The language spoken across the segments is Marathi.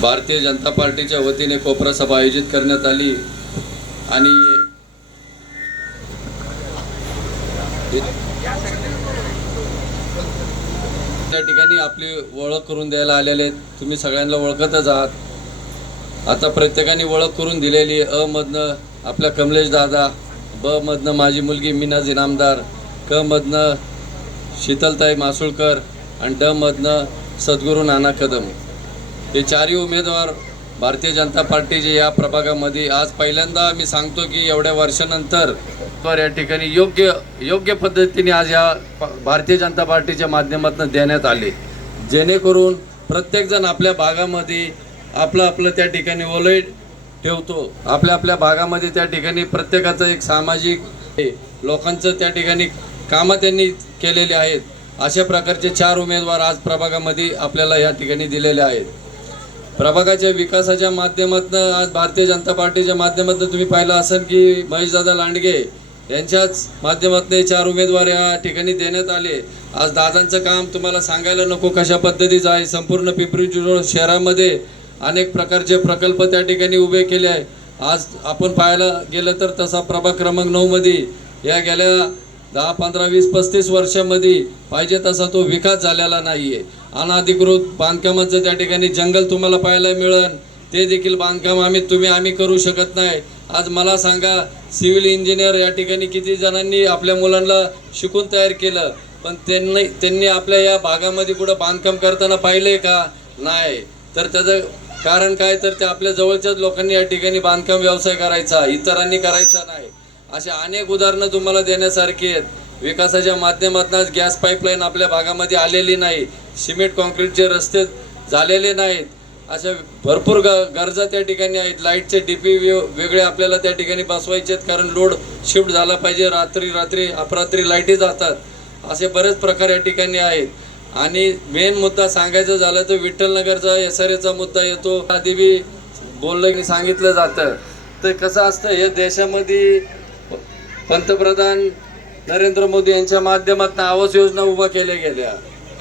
भारतीय जनता पार्टीच्या वतीने कोपरा सभा आयोजित करण्यात आली आणि त्या ठिकाणी आपली ओळख करून द्यायला आलेले आहेत। तुम्ही सगळ्यांना ओळखतच आहात। आता प्रत्येकाने ओळख करून दिलेली। अ मधनं आपल्या कमलेश दादा, ब मधनं माझी मुलगी मीना इनामदार, क मधनं शीतलताई मासुळकर आणि ड मधनं सद्गुरू नाना कदम। हे चारही उमेदवार भारतीय जनता पार्टीचे या प्रभागामध्ये आज पहिल्यांदा मी सांगतो की एवढ्या वर्षानंतर या ठिकाणी योग्य पद्धतीने आज या भारतीय जनता पार्टीच्या माध्यमातून देण्यात आले, जेणेकरून प्रत्येकजण आपल्या भागामध्ये आपलं त्या ठिकाणी ओलई ठेवतो। आपल्या भागामध्ये त्या ठिकाणी प्रत्येकाचं एक सामाजिक लोकांचं त्या ठिकाणी कामं त्यांनी केलेली आहेत। अशा प्रकारचे 4 उमेदवार आज प्रभागामध्ये आपल्याला या ठिकाणी दिलेले आहेत। प्रभागाच्या विकासाच्या माध्यमातून आज भारतीय जनता पार्टीच्या माध्यमातून तुम्ही पाहिलं असेल की महेशदादा लांडगे यांच्याच माध्यमातून 4 उमेदवार या ठिकाणी देण्यात आले। आज दादांचं काम तुम्हाला सांगायला नको कशा पद्धतीचं आहे। संपूर्ण पिंपरी चिंचवड शहरामध्ये अनेक प्रकारचे प्रकल्प त्या ठिकाणी उभे केले आहे। आज आपण पाहायला गेलं तर तसा प्रभाग क्रमांक 9 मध्ये या गेल्या 10, 15, 20, 35 वर्षामध्ये पाहिजे तसा तो विकास झालेला नाहीये। अनधिकृत बांधकामाचं त्या ठिकाणी जंगल तुम्हाला पाहायला मिळेल, ते देखील बांधकाम आम्ही करू शकत नाही। आज मला सांगा, सिव्हिल इंजिनियर या ठिकाणी किती जणांनी आपल्या मुलांना शिकून तयार केलं, पण त्यांनी आपल्या या भागामध्ये कुठं बांधकाम करताना पाहिलंय का? नाही। तर त्याचं कारण काय? तर ते आपल्या जवळच्याच लोकांनी या ठिकाणी बांधकाम व्यवसाय करायचा, इतरांनी करायचा नाही। अशा अनेक उदाहरणं तुम्हाला देण्यासारखी आहेत। विकासाच्या माध्यमातून आज गॅस पाईपलाईन आपल्या भागामध्ये आलेली नाही, सिमेंट कॉन्क्रीटचे रस्ते झालेले नाहीत। अशा भरपूर गरजा त्या ठिकाणी आहेत। लाईटचे डीपी वेगळे आपल्याला त्या ठिकाणी बसवायचे आहेत, कारण लोड शिफ्ट झाला पाहिजे। रात्री अपरात्री लाईटी जातात। असे बरेच प्रकार या ठिकाणी आहेत। आणि मेन मुद्दा सांगायचं झालं तर विठ्ठलनगरचा SRAचा मुद्दा येतो। आधी बी बोललं सांगितलं जातं। तर कसं असतं, हे देशामध्ये पंतप्रधान नरेंद्र मोदी यांच्या माध्यमातून आवास योजना उभा केल्या गेल्या,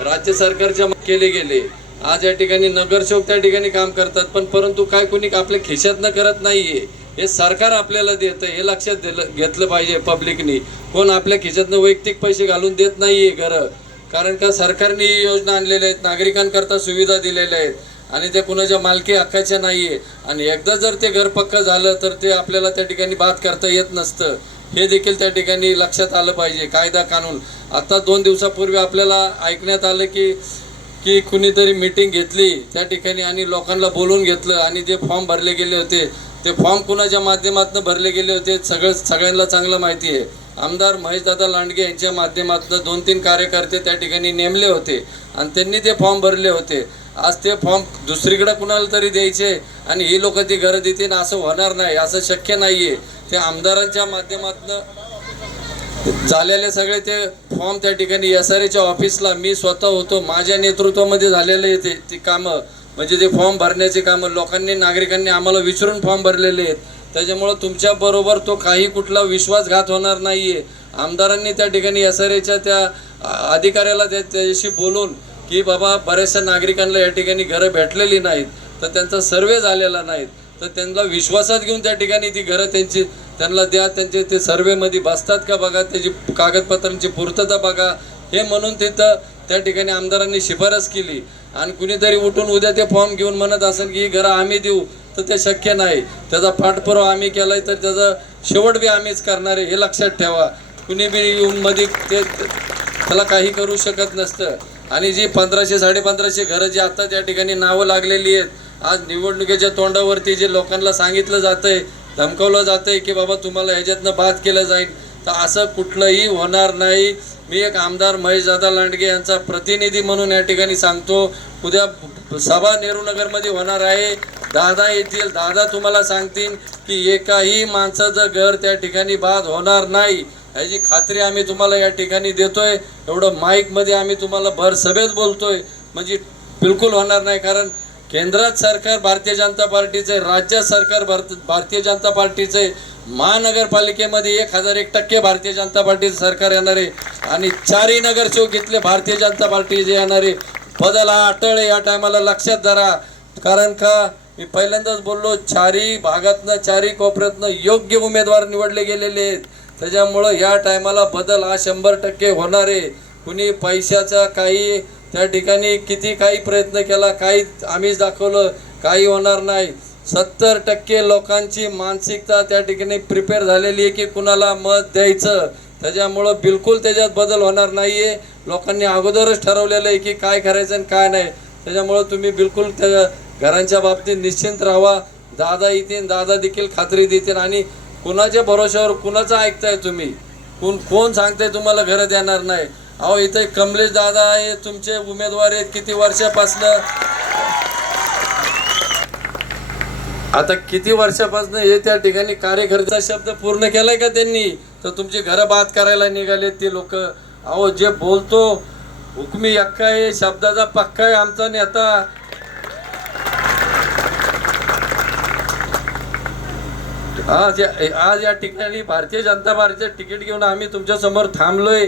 राज्य सरकारच्या केले गेले। आज या ठिकाणी नगरसेवक त्या ठिकाणी काम करतात, परंतु काय कोणी आपल्या खिशातनं करत नाहीये। हे सरकार आपल्याला देतं, हे लक्षात घेतलं पाहिजे पब्लिकनी। कोण आपल्या खिशातनं वैयक्तिक पैसे घालून देत नाहीये घरं, कारण का सरकारने योजना आणलेल्या आहेत, नागरिकांकरता सुविधा दिलेल्या आहेत आणि त्या कुणाच्या मालकी हक्काच्या नाहीये। आणि एकदा जर ते घर पक्क झालं तर ते आपल्याला त्या ठिकाणी बाद करता येत नसतं, हे देखील त्या ठिकाणी लक्षात आलं पाहिजे। कायदा कानून आता 2 दिवसापूर्वी आपल्याला ऐकण्यात आलं की कुणीतरी मीटिंग घेतली त्या ठिकाणी आणि लोकांना बोलून घेतलं आणि जे फॉर्म भरले गेले होते ते फॉर्म कुणाच्या माध्यमातून भरले गेले होते सगळ्यांना चांगलं माहिती आहे। आमदार महेशदादा लांडगे यांच्या माध्यमातून 2-3 कार्यकर्ते त्या ठिकाणी नेमले होते आणि त्यांनी ते फॉर्म भरले होते। आज ते फॉर्म दुसरीकडे कुणाला तरी द्यायचे आणि ही लोक ती घरं देतील, असं होणार नाही, असं शक्य नाहीये। ते आमदारांच्या माध्यमातून झालेले सगळे ते फॉर्म त्या ठिकाणी SRAच्या ऑफिसला मी स्वतः होतो, माझ्या नेतृत्वामध्ये झालेले ती कामं, म्हणजे ते फॉर्म भरण्याची कामं लोकांनी नागरिकांनी आम्हाला विचारून फॉर्म भरलेले आहेत। त्याच्यामुळं तुमच्याबरोबर तो काही कुठला विश्वासघात होणार नाहीये। आमदारांनी त्या ठिकाणी SRAच्या त्या अधिकाऱ्याला त्याच्याशी बोलून की बाबा बऱ्याचशा नागरिकांना या ठिकाणी घरं भेटलेली नाहीत, तर त्यांचा सर्वे झालेला नाहीत, तर त्यांना विश्वासात घेऊन त्या ठिकाणी ती घरं त्यांना द्या, त्यांचे ते सर्वेमध्ये बसतात का बघा, त्याची कागदपत्रांची पूर्तता बघा, हे म्हणून तिथं त्या ठिकाणी आमदारांनी शिफारस केली। आणि कुणीतरी उठून उद्या ते फॉर्म घेऊन म्हणत असेल की ही घरं आम्ही देऊ, तर ते शक्य नाही। त्याचा पाठपुरावा आम्ही केलाय तर त्याचा शेवट बी आम्हीच करणार आहे, हे लक्षात ठेवा। कुणी बी येऊन मध्ये त्याला काही करू शकत नसतं। आणि जी 1500 1550 घरं जी आता त्या ठिकाणी नावं लागलेली आहेत, आज निवडणुकीच्या तोंडावरती जे लोकांना सांगितलं जातंय, धमकावलं जातंय की बाबा तुम्हाला ह्याच्यातनं बाद केलं जाईल, तर असं कुठलंही होणार नाही। मी एक आमदार महेशदादा लांडगे यांचा प्रतिनिधी म्हणून या ठिकाणी सांगतो, उद्या सभा नेहरूनगरमध्ये होणार आहे, दादा येतील, दादा तुम्हाला सांगतील की एकाही माणसाचं घर त्या ठिकाणी बाद होणार नाही, याची खात्री आम्ही तुम्हाला या ठिकाणी देतोय। एवढं माईकमध्ये आम्ही तुम्हाला भर सभेत बोलतोय, म्हणजे बिलकुल होणार नाही। कारण केंद्रात सरकार भारतीय जनता पार्टीचे, राज्यात सरकार भारतीय जनता पार्टीचे, महानगरपालिकेमध्ये 1001% भारतीय जनता पार्टीचे सरकार येणार आहे आणि 4ही नगरसेवक इथले भारतीय जनता पार्टीचे येणार आहे। बदल हा अटळ आहे, या टायमाला लक्षात धरा। कारण का मी पहिल्यांदाच बोललो, चारी भागातनं चारी कोपऱ्यातनं योग्य उमेदवार निवडले गेलेले आहेत. त्याच्यामुळं या टायमाला बदल हा 100% होणार आहे. कुणी पैशाचा काही त्या ठिकाणी किती काही प्रयत्न केला, काही आम्हीच दाखवलं, काही होणार नाही. 70% लोकांची मानसिकता त्या ठिकाणी प्रिपेअर झालेली आहे की कुणाला मत द्यायचं. त्याच्यामुळं बिलकुल त्याच्यात बदल होणार नाही आहे. लोकांनी अगोदरच ठरवलेलं आहे की काय करायचं आणि काय नाही. त्याच्यामुळं तुम्ही बिलकुल त्या घरांच्या बाबतीत निश्चिंत राहा. दादा येतील, दादा देखील खात्री देतील. आणि कुणाच्या भरोश्यावर कुणाचं ऐकताय तुम्ही? कोण सांगताय तुम्हाला घरं देणार नाही? अहो इथे कमलेश दादा आहे, तुमचे उमेदवार आहेत किती वर्षापासनं. आता किती वर्षापासून हे त्या ठिकाणी कार्यकर्ता शब्द पूर्ण केलाय का त्यांनी? तर तुमची घरं बाद करायला निघाले ते लोक. अहो जे बोलतो हुकमी अक्का आहे, शब्दाचा पक्का आहे आमचा नेता. आज या ठिकाणी भारतीय जनता पार्टीचं तिकीट घेऊन आम्ही तुमच्या समोर थांबलोय,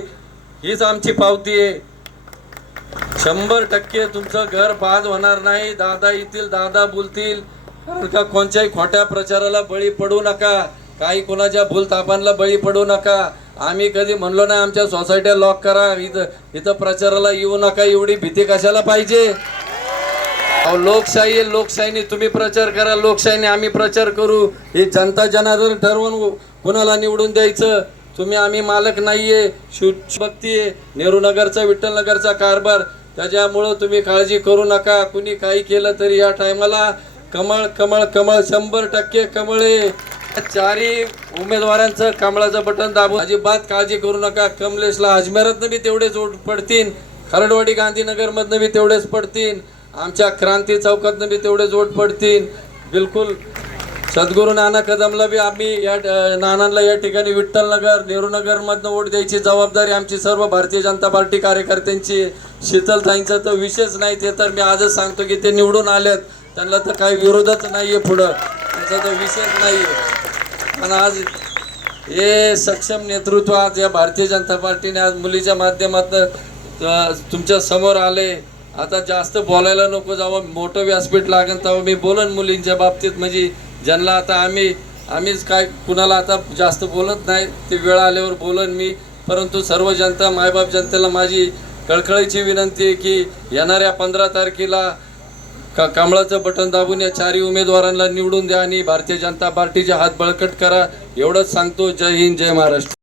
हीच आमची पावती आहे. 100% तुमचं घर बाद होणार नाही. दादा येतील, दादा बोलतील. कारण का कोणत्याही खोट्या प्रचाराला बळी पडू नका, काही कोणाच्या भूलतापांना बळी पडू नका. आम्ही कधी म्हणलो नाही आमच्या सोसायट्या लॉक करा, इथं प्रचाराला येऊ नका. एवढी भीती कशाला पाहिजे? अहो लोकशाही आहे, लोकशाहीने तुम्ही प्रचार करा, लोकशाहीने आम्ही प्रचार करू. ही जनता जनार्दन ठरवून कुणाला निवडून द्यायचं. तुम्ही आम्ही मालक नाहीये. शिवभक्ती आहे, नेहरू नगरचा विठ्ठल नगरचा कारभार. त्याच्यामुळं तुम्ही काळजी करू नका. कुणी काही केलं तरी या टायमाला कमळ कमळ कमळ 100% कमळ आहे. चारी उमेदवारांचं कमळाचं बटन दाबून अजिबात काळजी करू नका. कमलेशला अजमेरातनं बी तेवढेच वोट पडतील, खरडवाडी गांधीनगरमधनं बी तेवढेच पडतील, आमच्या क्रांती चौकातनं बी तेवढेच वोट पडतील. बिलकुल सद्गुरू नाना कदमला बी आम्ही नानांना या ठिकाणी विठ्ठलनगर नेहरूनगरमधनं वोट द्यायची जबाबदारी आमची सर्व भारतीय जनता पार्टी कार्यकर्त्यांची. शीतलताईंचं तर विशेष नाही, ते तर मी आजच सांगतो की ते निवडून आलेत, त्यांना तर काही विरोधच नाही आहे पुढं, त्यांचा तर विषयच नाही आहे. आणि आज हे सक्षम नेतृत्व आज या भारतीय जनता पार्टीने आज मुलीच्या माध्यमातून तुमच्या समोर आले. आता जास्त बोलायला नको, जेव्हा मोठं व्यासपीठ लागेल तेव्हा मी बोलन मुलींच्या बाबतीत. म्हणजे ज्यांना आता आम्हीच काय कुणाला आता जास्त बोलत नाही, ते वेळ आल्यावर बोलन मी. परंतु सर्व जनता, मायबाप जनतेला माझी कळकळीची विनंती आहे की येणाऱ्या 15 तारखेला कमळाचं बटन दाबून या चारही उमेदवारांना निवडून द्या आणि भारतीय जनता पार्टीचे हात बळकट करा. एवढंच सांगतो. जय हिंद, जय महाराष्ट्र.